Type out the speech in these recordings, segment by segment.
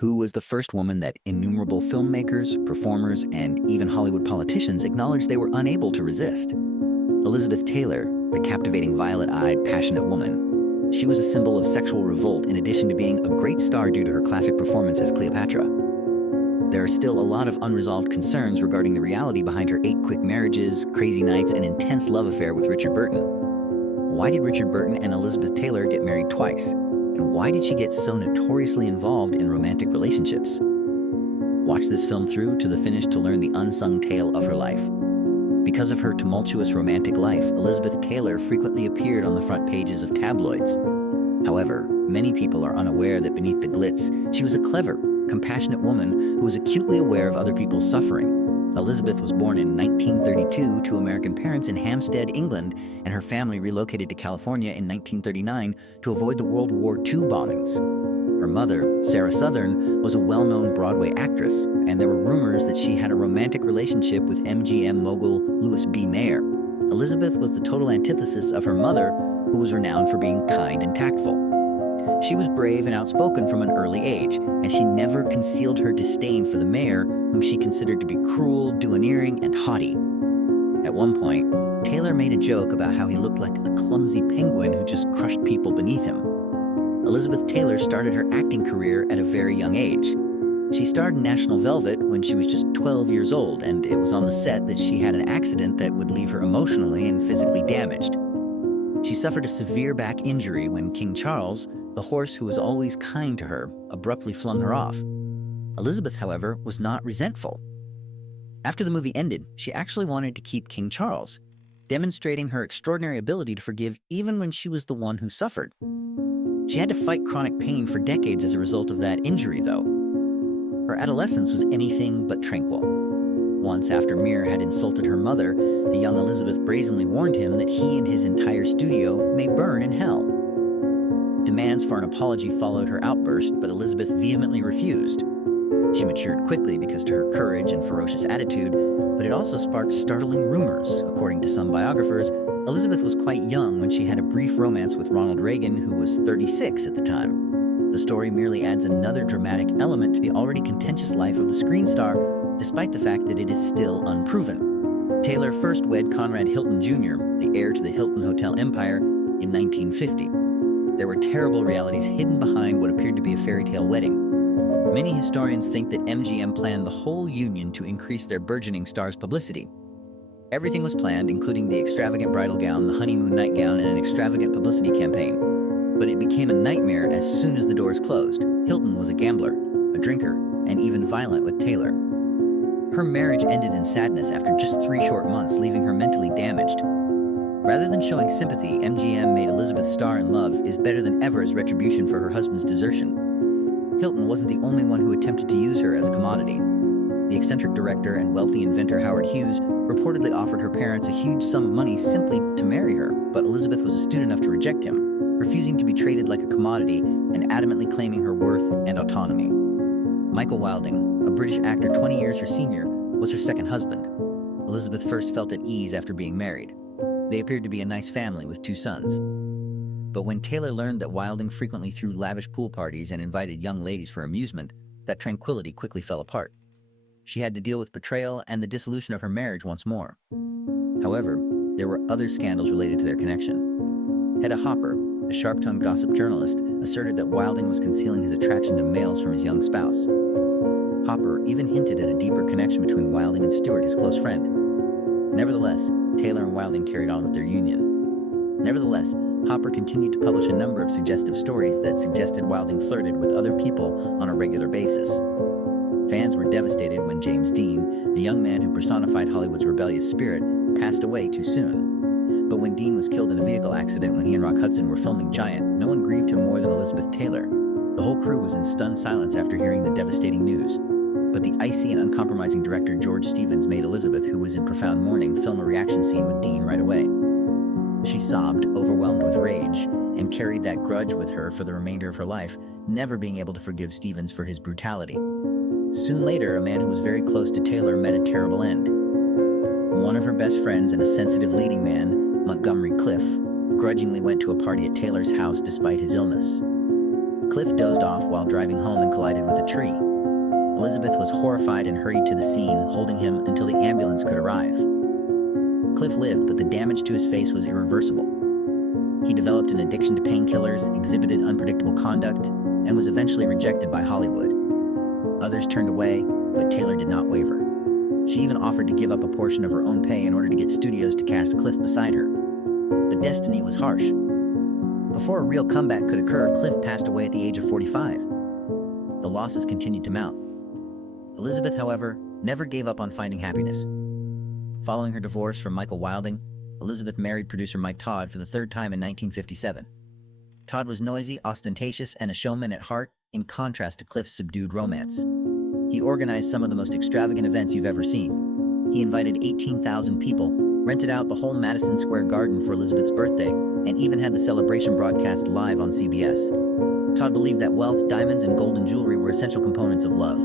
who was the first woman that innumerable filmmakers, performers, and even Hollywood politicians acknowledged they were unable to resist. Elizabeth Taylor, the captivating violet-eyed, passionate woman. She was a symbol of sexual revolt in addition to being a great star due to her classic performance as Cleopatra. There are still a lot of unresolved concerns regarding the reality behind her 8 quick marriages, crazy nights, and intense love affair with Richard Burton. Why did Richard Burton and Elizabeth Taylor get married twice? And why did she get so notoriously involved in romantic relationships? Watch this film through to the finish to learn the unsung tale of her life. Because of her tumultuous romantic life, Elizabeth Taylor frequently appeared on the front pages of tabloids. However, many people are unaware that beneath the glitz, she was a clever, compassionate woman who was acutely aware of other people's suffering. Elizabeth was born in 1932 to American parents in Hampstead, England, and her family relocated to California in 1939 to avoid the World War II bombings. Her mother, Sarah Southern, was a well-known Broadway actress, and there were rumors that she had a romantic relationship with MGM mogul Louis B. Mayer. Elizabeth was the total antithesis of her mother, who was renowned for being kind and tactful. She was brave and outspoken from an early age, and she never concealed her disdain for the mayor, whom she considered to be cruel, domineering, and haughty. At one point, Taylor made a joke about how he looked like a clumsy penguin who just crushed people beneath him. Elizabeth Taylor started her acting career at a very young age. She starred in National Velvet when she was just 12 years old, and it was on the set that she had an accident that would leave her emotionally and physically damaged. She suffered a severe back injury when King Charles, the horse who was always kind to her, abruptly flung her off. Elizabeth, however, was not resentful. After the movie ended, she actually wanted to keep King Charles, demonstrating her extraordinary ability to forgive even when she was the one who suffered. She had to fight chronic pain for decades as a result of that injury, though. Her adolescence was anything but tranquil. Once, after Mir had insulted her mother, the young Elizabeth brazenly warned him that he and his entire studio may burn in hell. Demands for an apology followed her outburst, but Elizabeth vehemently refused. She matured quickly because to her courage and ferocious attitude, but it also sparked startling rumors. According to some biographers, Elizabeth was quite young when she had a brief romance with Ronald Reagan, who was 36 at the time. The story merely adds another dramatic element to the already contentious life of the screen star, despite the fact that it is still unproven. Taylor first wed Conrad Hilton Jr., the heir to the Hilton Hotel empire, in 1950. There were terrible realities hidden behind what appeared to be a fairy tale wedding. Many historians think that MGM planned the whole union to increase their burgeoning star's publicity. Everything was planned, including the extravagant bridal gown, the honeymoon nightgown, and an extravagant publicity campaign. But it became a nightmare as soon as the doors closed. Hilton was a gambler, a drinker, and even violent with Taylor. Her marriage ended in sadness after just 3 short months, leaving her mentally damaged. Rather than showing sympathy, MGM made Elizabeth's star in love is better than ever as retribution for her husband's desertion. Hilton wasn't the only one who attempted to use her as a commodity. The eccentric director and wealthy inventor Howard Hughes reportedly offered her parents a huge sum of money simply to marry her, but Elizabeth was astute enough to reject him, refusing to be traded like a commodity and adamantly claiming her worth and autonomy. Michael Wilding, a British actor 20 years her senior, was her second husband. Elizabeth first felt at ease after being married. They appeared to be a nice family with 2 sons. But when Taylor learned that Wilding frequently threw lavish pool parties and invited young ladies for amusement, that tranquility quickly fell apart. She had to deal with betrayal and the dissolution of her marriage once more. However, there were other scandals related to their connection. Hedda Hopper, a sharp-tongued gossip journalist, asserted that Wilding was concealing his attraction to males from his young spouse. Hopper even hinted at a deeper connection between Wilding and Stewart, his close friend. Nevertheless, Taylor and Wilding carried on with their union. Nevertheless, Hopper continued to publish a number of suggestive stories that suggested Wilding flirted with other people on a regular basis. Fans were devastated when James Dean, the young man who personified Hollywood's rebellious spirit, passed away too soon. But when Dean was killed in a vehicle accident when he and Rock Hudson were filming Giant, no one grieved him more than Elizabeth Taylor. The whole crew was in stunned silence after hearing the devastating news. But the icy and uncompromising director George Stevens made Elizabeth, who was in profound mourning, film a reaction scene with Dean right away. She sobbed, overwhelmed with rage, and carried that grudge with her for the remainder of her life, never being able to forgive Stevens for his brutality. Soon later, a man who was very close to Taylor met a terrible end. One of her best friends and a sensitive leading man, Montgomery Clift, grudgingly went to a party at Taylor's house despite his illness. Cliff dozed off while driving home and collided with a tree. Elizabeth was horrified and hurried to the scene, holding him until the ambulance could arrive. Cliff lived, but the damage to his face was irreversible. He developed an addiction to painkillers, exhibited unpredictable conduct, and was eventually rejected by Hollywood. Others turned away, but Taylor did not waver. She even offered to give up a portion of her own pay in order to get studios to cast Cliff beside her. But destiny was harsh. Before a real comeback could occur, Cliff passed away at the age of 45. The losses continued to mount. Elizabeth, however, never gave up on finding happiness. Following her divorce from Michael Wilding, Elizabeth married producer Mike Todd for the third time in 1957. Todd was noisy, ostentatious, and a showman at heart, in contrast to Cliff's subdued romance. He organized some of the most extravagant events you've ever seen. He invited 18,000 people, rented out the whole Madison Square Garden for Elizabeth's birthday, and even had the celebration broadcast live on CBS. Todd believed that wealth, diamonds, and golden jewelry were essential components of love.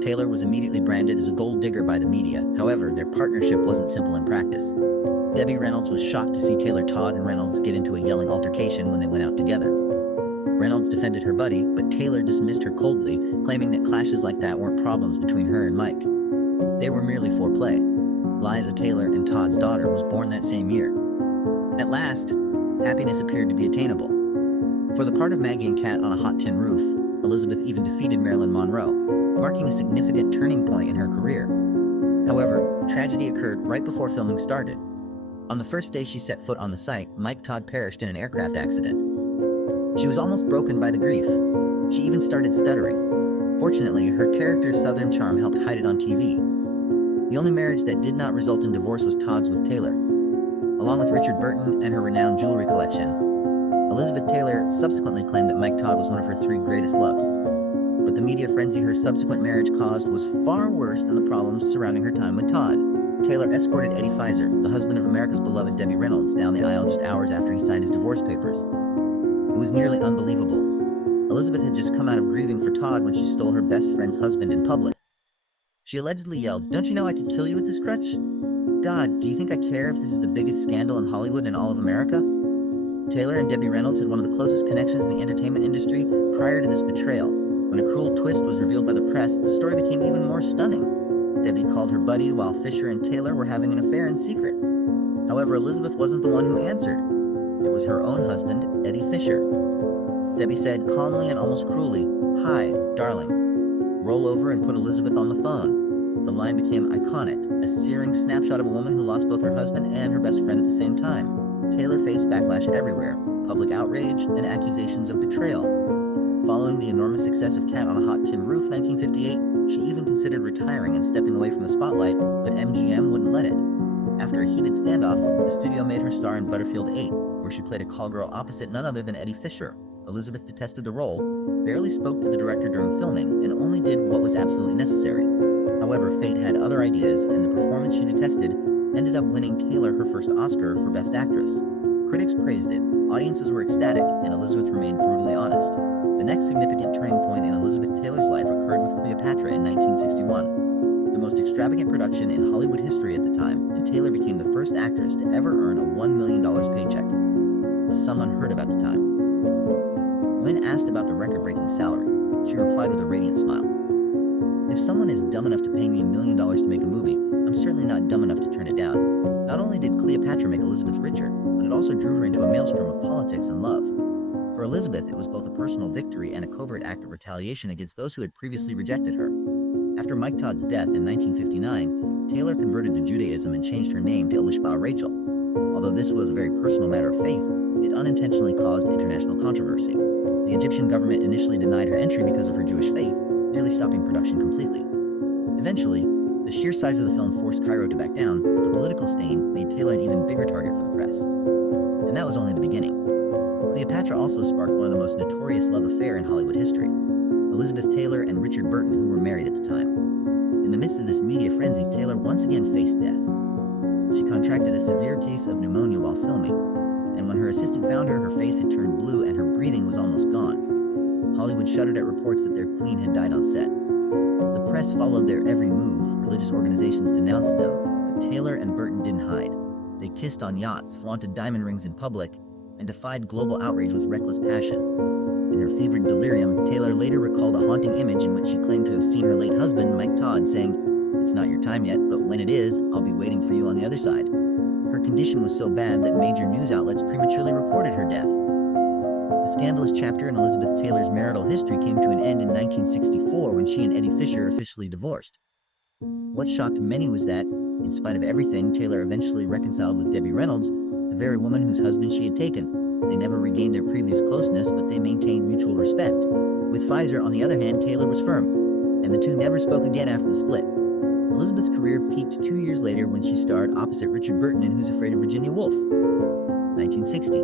Taylor was immediately branded as a gold digger by the media. However, their partnership wasn't simple in practice. Debbie Reynolds was shocked to see Taylor, Todd, and Reynolds get into a yelling altercation when they went out together. Reynolds defended her buddy, but Taylor dismissed her coldly, claiming that clashes like that weren't problems between her and Mike. They were merely foreplay. Liza Taylor, and Todd's daughter, was born that same year. At last, happiness appeared to be attainable. For the part of Maggie and Kat on a Hot Tin Roof, Elizabeth even defeated Marilyn Monroe, marking a significant turning point in her career. However, tragedy occurred right before filming started. On the first day she set foot on the site, Mike Todd perished in an aircraft accident. She was almost broken by the grief. She even started stuttering. Fortunately, her character's southern charm helped hide it on TV. The only marriage that did not result in divorce was Todd's with Taylor. Along with Richard Burton and her renowned jewelry collection, Elizabeth Taylor subsequently claimed that Mike Todd was one of her 3 greatest loves. But the media frenzy her subsequent marriage caused was far worse than the problems surrounding her time with Todd. Taylor escorted Eddie Pfizer, the husband of America's beloved Debbie Reynolds, down the aisle just hours after he signed his divorce papers. It was nearly unbelievable. Elizabeth had just come out of grieving for Todd when she stole her best friend's husband in public. She allegedly yelled, "Don't you know I could kill you with this crutch? God, do you think I care if this is the biggest scandal in Hollywood and all of America?" Taylor and Debbie Reynolds had one of the closest connections in the entertainment industry prior to this betrayal. When a cruel twist was revealed by the press, the story became even more stunning. Debbie called her buddy while Fisher and Taylor were having an affair in secret. However, Elizabeth wasn't the one who answered. It was her own husband, Eddie Fisher. Debbie said calmly and almost cruelly, "Hi, darling." Roll over and put Elizabeth on the phone. The line became iconic, a searing snapshot of a woman who lost both her husband and her best friend at the same time. Taylor faced backlash everywhere, public outrage, and accusations of betrayal. Following the enormous success of Cat on a Hot Tin Roof 1958, she even considered retiring and stepping away from the spotlight, but MGM wouldn't let it. After a heated standoff, the studio made her star in Butterfield 8, where she played a call girl opposite none other than Eddie Fisher. Elizabeth detested the role, barely spoke to the director during filming, and only did what was absolutely necessary. However, fate had other ideas, and the performance she detested ended up winning Taylor her first Oscar for Best Actress. Critics praised it, audiences were ecstatic, and Elizabeth remained brutally honest. The next significant turning point in Elizabeth Taylor's life occurred with Cleopatra in 1961, the most extravagant production in Hollywood history at the time, and Taylor became the first actress to ever earn a $1 million paycheck, a sum unheard of at the time. When asked about the record-breaking salary, she replied with a radiant smile, "If someone is dumb enough to pay me $1 million to make a movie, I'm certainly not dumb enough to turn it down." Not only did Cleopatra make Elizabeth richer, but it also drew her into a maelstrom of politics and love. For Elizabeth, it was both a personal victory and a covert act of retaliation against those who had previously rejected her. After Mike Todd's death in 1959, Taylor converted to Judaism and changed her name to Elishba Rachel. Although this was a very personal matter of faith, it unintentionally caused international controversy. The Egyptian government initially denied her entry because of her Jewish faith, nearly stopping production completely. Eventually, the sheer size of the film forced Cairo to back down, but the political stain made Taylor an even bigger target for the press. And that was only the beginning. Cleopatra also sparked one of the most notorious love affairs in Hollywood history, Elizabeth Taylor and Richard Burton, who were married at the time. In the midst of this media frenzy, Taylor once again faced death. She contracted a severe case of pneumonia while filming, and when her assistant found her, her face had turned blue and her breathing was almost gone. Hollywood shuddered at reports that their queen had died on set. The press followed their every move, religious organizations denounced them, but Taylor and Burton didn't hide. They kissed on yachts, flaunted diamond rings in public, and defied global outrage with reckless passion. In her fevered delirium, Taylor later recalled a haunting image in which she claimed to have seen her late husband, Mike Todd, saying, "It's not your time yet, but when it is, I'll be waiting for you on the other side." Her condition was so bad that major news outlets prematurely reported her death. The scandalous chapter in Elizabeth Taylor's marital history came to an end in 1964 when she and Eddie Fisher officially divorced. What shocked many was that, in spite of everything, Taylor eventually reconciled with Debbie Reynolds, the very woman whose husband she had taken. They never regained their previous closeness, but they maintained mutual respect. With Pfizer, on the other hand, Taylor was firm, and the two never spoke again after the split. Elizabeth's career peaked 2 years later when she starred opposite Richard Burton in Who's Afraid of Virginia Woolf? 1960.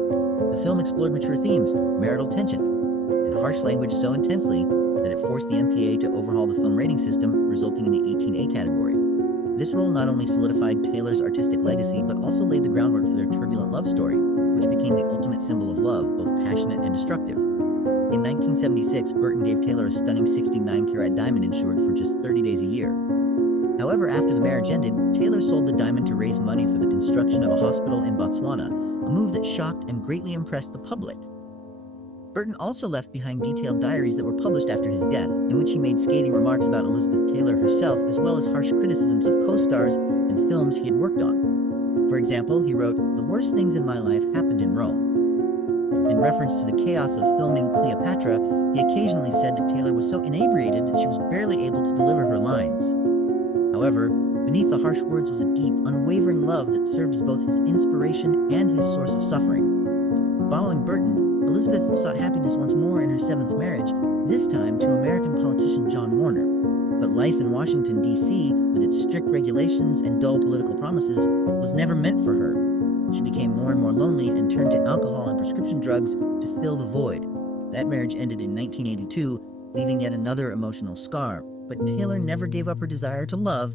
The film explored mature themes, marital tension, and harsh language so intensely that it forced the MPA to overhaul the film rating system, resulting in the 18A category. This role not only solidified Taylor's artistic legacy, but also laid the groundwork for their turbulent love story, which became the ultimate symbol of love, both passionate and destructive. In 1976, Burton gave Taylor a stunning 69-carat diamond insured for just 30 days a year. However, after the marriage ended, Taylor sold the diamond to raise money for the construction of a hospital in Botswana, a move that shocked and greatly impressed the public. Burton also left behind detailed diaries that were published after his death, in which he made scathing remarks about Elizabeth Taylor herself, as well as harsh criticisms of co-stars and films he had worked on. For example, he wrote, "The worst things in my life happened in Rome." In reference to the chaos of filming Cleopatra, he occasionally said that Taylor was so inebriated that she was barely able to deliver her lines. However, beneath the harsh words was a deep, unwavering love that served as both his inspiration and his source of suffering. Following Burton, Elizabeth sought happiness once more in her seventh marriage, this time to American politician John Warner. But life in Washington, D.C., with its strict regulations and dull political promises, was never meant for her. She became more and more lonely and turned to alcohol and prescription drugs to fill the void. That marriage ended in 1982, leaving yet another emotional scar. But Taylor never gave up her desire to love,